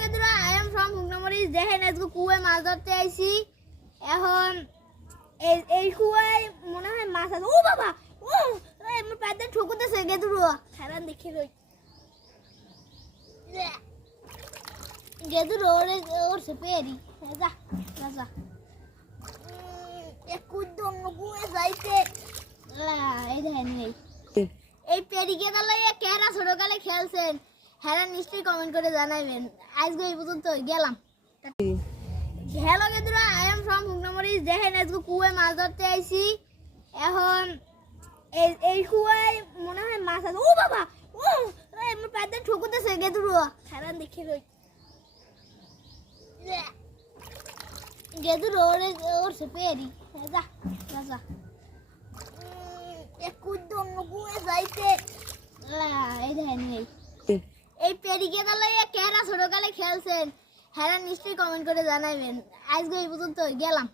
কেদুরা I am from হুগনামরিজ। দেখেন আজকে কুয়ায় মাছ ধরতে আইছি। এখন এই কুয়ায় মনে হয় মাছ আছে। ও বাবা, ও আমার পাতে ঠকুতেছে গেদুরো। খারান দেখে রই গেদুরো ওর সে পেরি যা যা যা অন্য কুয়ে যাইতে। এই দেখেন এই পেরি গেদালে কেরা ছোটকালে খেলছেন, হ্যাঁ নিশ্চয়ই কমেন্ট করে জানাবেন। আজকে এই পর্যন্ত গেলাম। হ্যালো বন্ধুরা, আই এম ফ্রম হুগনামরিজ। দেখেন আজকে কুয়ায় মাছ ধরতে আইছি। এখন এই কুয়ায় মনে হয় মাছ আছে। ও বাবা, ও আমার পাতে ঠকুতেছে গেদুরো। খারান দেখে রই গেদুরো ওর সে পেরি যা যা যা অন্য কুয়ে যাইতে। এই দেখেন এই পেরি গেদালে কেরা ছোটকালে খেলছেন, হ্যাঁ নিশ্চয়ই কমেন্ট করে জানাবেন। আজকে এই পর্যন্ত গেলাম।